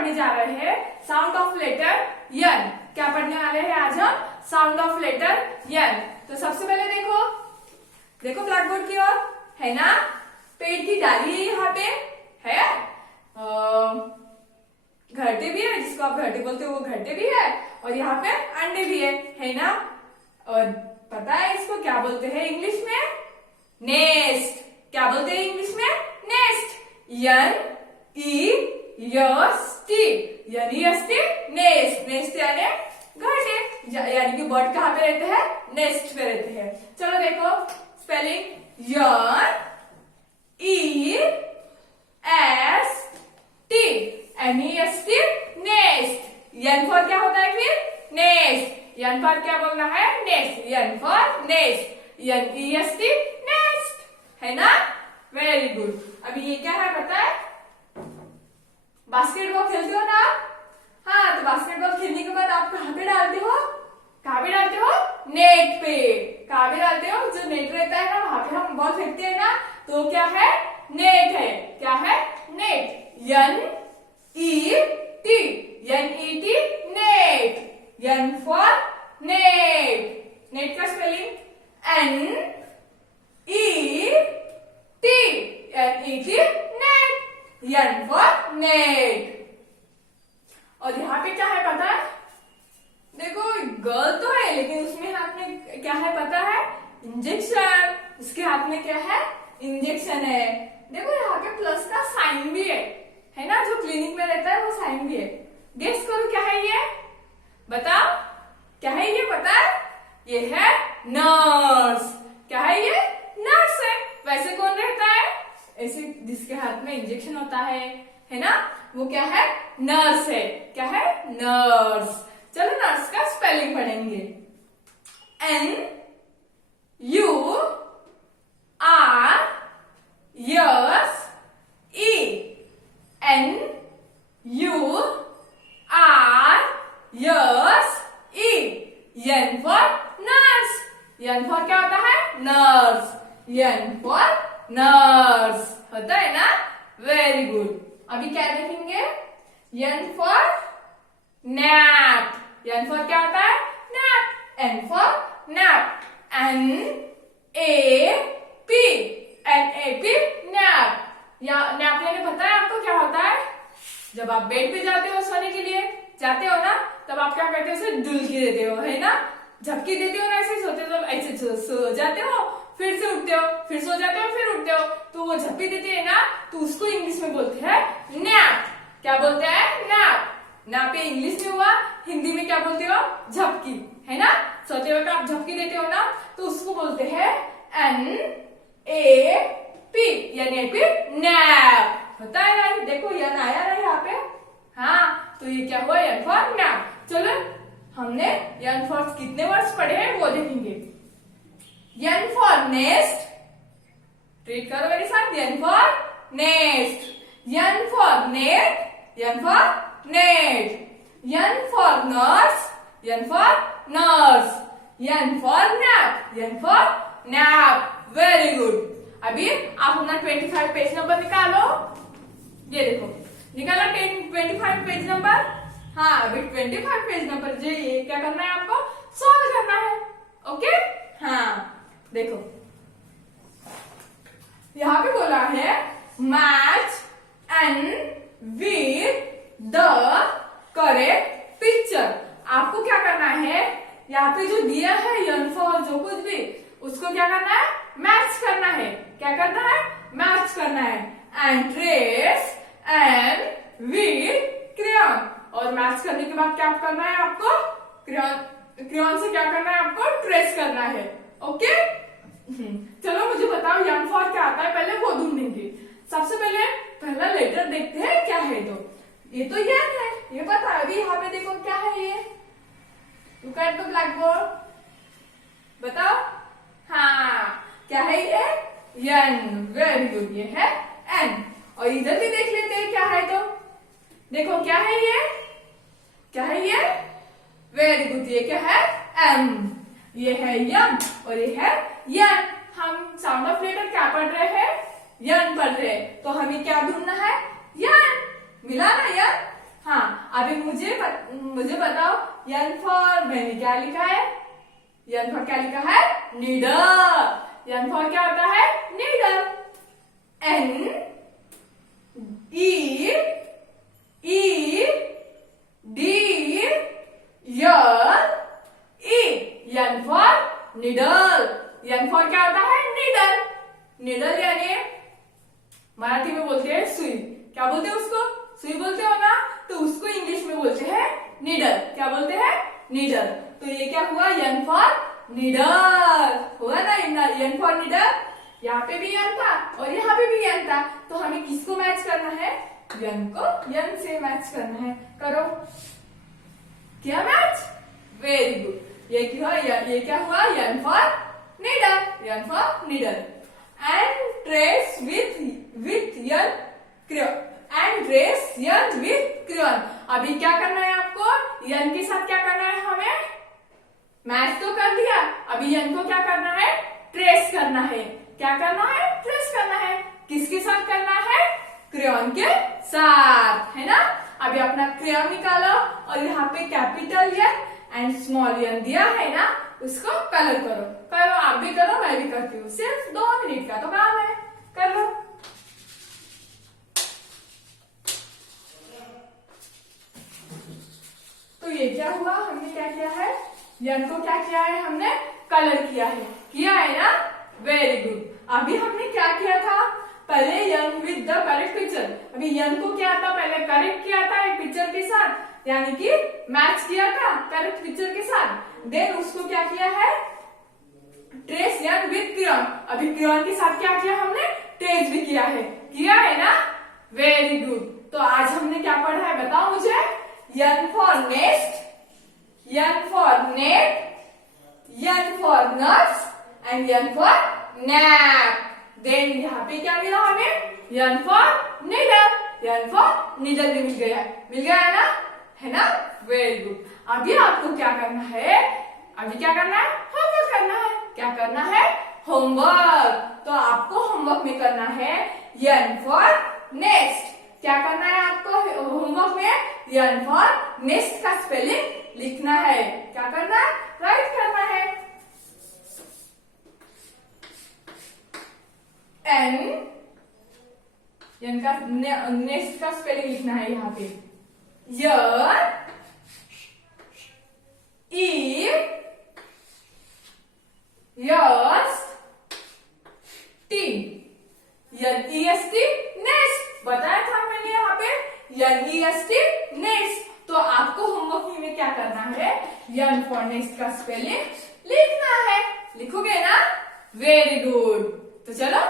पढ़ने जा रहे हैं साउंड ऑफ लेटर यन। क्या पढ़ने वाले हैं आज हम? साउंड ऑफ लेटर यन। तो सबसे पहले देखो ब्लैक बोर्ड की ओर, है ना? पेड़ की डाली है, यहाँ पे है, घरटे भी है, जिसको आप घरटे बोलते हो वो घरटे भी है, और यहाँ पे अंडे भी है ना? और पता है इसको क्या बोलते हैं इंग्लिश में? नेस्ट। क्या बोलते हैं इंग्लिश में? नेस्ट। N-E-S-T, nest. नेस्ट यानी घरटे, यानी कि बर्ड कहाँ पे रहते हैं? नेस्ट पे रहते हैं। चलो देखो spelling, N-E-S-T, N-E-S-T, nest. N for क्या होता है फिर? नेस्ट। यन फॉर क्या बोलना है? Nest. N for nest, N-E-S-T, nest, है ना? Very good. अभी ये क्या है पता है? बास्केटबॉल खेलते हो ना आप? हाँ, तो बास्केटबॉल खेलने के बाद आप कहाँ पे डालते हो? कहाँ पे डालते हो? नेट पे। कहाँ पे डालते हो? जो नेट रहता है ना, वहां पे हम बॉल फेंकते हैं ना, तो क्या है? नेट है। क्या है? Net. N-E-T, N-E-T, net. N for net. Net का spelling N-E-T, N-E-T, net. N for net. और यहाँ पे क्या है पता है? देखो गर्ल तो है, लेकिन उसमें हाथ में क्या है पता है? इंजेक्शन। उसके हाथ में क्या है? इंजेक्शन है। देखो यहाँ पे प्लस का साइन भी है ना? जो क्लिनिक में रहता है वो साइन भी है। गेस करो क्या है ये? बताओ क्या है ये? पता है? ये है नर्स। क्या है ये? नर्स है। वैसे कौन रहता है ऐसे जिसके हाथ में इंजेक्शन होता है ना? वो क्या है? नर्स है। क्या है? नर्स। चलो नर्स का स्पेलिंग पढ़ेंगे। N-U-R-S-E, N-U-R-S-E, N for nurse. N for क्या होता है? नर्स। N फॉर नर्स होता है ना? Very good. अभी क्या देखेंगे? N for nap. N for क्या होता है? Nap. N for nap, N-A-P, N-A-P, nap. या नैप यानी पता है आपको क्या होता है? जब आप बेड पे जाते हो सोने के लिए, जाते हो ना, तब आप क्या करते हो? उसे डुलकी देते हो, है ना? झपकी देते हो ना, ऐसे सोते हो, ऐसे सो जाते हो, फिर से उठते हो, फिर सो जाते हो, फिर उठते हो, तो वो झपकी देते है ना, तो उसको इंग्लिश में बोलते हैं नैप। क्या बोलते हैं? नैप। नैप ये इंग्लिश में हुआ, हिंदी में क्या बोलते हो? झपकी, है ना? सोते वक्त आप झपकी देते हो ना, तो उसको बोलते हैं N-A-P, यानी नैप। होता है यार, देखो यन आया ना यहाँ पे। हाँ, तो ये क्या हुआ? यन फॉर नैप। चलो हमने यन फॉर कितने वर्ड्स पढ़े हैं वो देखेंगे। N फॉर नेस्ट, रीड करो मेरे साथ। N for nest, N for net, N for net. N for nurse, N for nurse. N for nap, N for nap. Very good. अभी आप अपना 25 पेज नंबर निकालो। ये देखो निकाला 25 पेज नंबर। हाँ, अभी 25 पेज नंपर जो ये क्या करना है आपको? सॉल्व करना है। ओके? हाँ, देखो यहाँ पे बोला है match and with the correct picture. आपको क्या करना है? यहाँ पे जो दिया है यन फॉर जो कुछ भी, उसको क्या करना है? मैच करना है। क्या करना है? मैच करना है। And trace and with crayon. और मैच करने के बाद क्या करना है आपको? क्रेयॉन से क्या करना है आपको? ट्रेस करना है। ओके? चलो मुझे बताओ यन फॉर क्या आता है, पहले वो ढूंढेंगे। सबसे पहले पहला लेटर देखते हैं क्या है। तो ये तो यन है, ये पता है। अभी यहाँ पे देखो क्या है ये? Look at the black board, बताओ। हाँ, क्या है ये? यन। वेरी गुड, ये है एन। और इधर भी देख लेते हैं क्या है। तो देखो क्या है ये? क्या है ये? वेरी गुड, ये क्या है? एम। ये है यम और ये है यन। हम साउंड ऑफ लेटर क्या पढ़ रहे हैं? यन पढ़ रहे हैं। तो हमें क्या ढूंढना है? यन। मिला ना यन? हाँ, अभी मुझे बताओ, N फॉर मैंने क्या लिखा है? N फॉर क्या लिखा है? नीडल। N फॉर क्या होता है? Needle. N E E D L E, N for needle. N for क्या होता है? नीडल। नीडल यानी मराठी में बोलते हैं सुई। क्या बोलते हैं उसको? सुई बोलते हो ना, तो उसको इंग्लिश में बोलते हैं नीडल। क्या बोलते हैं? नीडल। तो ये क्या हुआ? N फॉर नीडल हुआ ना। N फॉर नीडल, यहाँ पे भी N था और यहाँ पे भी N था, तो हमें किसको मैच करना है? N को N से मैच करना है। करो, क्या मैच? Very good. ये क्या हुआ? N for needle. N for needle. And trace with N crayon. And trace N with crayon. अभी क्या करना है आपको? N के साथ क्या करना है हमें? मैच तो कर दिया, अभी N को क्या करना है? ट्रेस करना है। क्या करना है? ट्रेस करना है। किसके साथ करना है? क्रेयॉन के साथ, है ना। अभी अपना क्रेयॉन निकालो और यहाँ पे capital N and small n दिया है ना, उसको कलर करो। करो, आप भी करो, मैं भी करती हूँ। सिर्फ 2 मिनट का तो काम है, कर लो। तो ये क्या हुआ? हमने क्या किया है? N को क्या किया है? हमने कलर किया है ना। Very good. अभी हमने क्या किया था? पहले N with the correct picture. अभी N को क्या था? पहले करेक्ट किया था एक पिक्चर के साथ, यानी कि मैच किया था करेक्ट पिक्चर के साथ। देन उसको क्या किया है? Trace N with crayon. अभी क्रेयॉन के साथ क्या किया हमने? ट्रेस भी किया है ना। Very good. तो आज हमने क्या पढ़ा है बताओ मुझे? N for nest, N for net, N for nuts and N for nap. Then यहाँ पे क्या मिला हमें? N for needle. N for needle भी मिल गया है ना। Very good. अभी आपको क्या करना है? अभी क्या करना है? होमवर्क करना है। क्या करना है? होमवर्क। तो आपको होमवर्क में करना है N फॉर नेक्स्ट। क्या करना है आपको होमवर्क में? N फॉर नेक्स्ट का स्पेलिंग लिखना है। क्या करना है? राइट करना है। N का नेक्स्ट का स्पेलिंग लिखना है यहाँ पे। N E S T, N E S T next बताया था मैंने यहाँ पे। N E S T next. तो आपको होमवर्क में क्या करना है? N फॉर नेक्स्ट का स्पेलिंग लिखना है। लिखोगे ना? Very good. तो चलो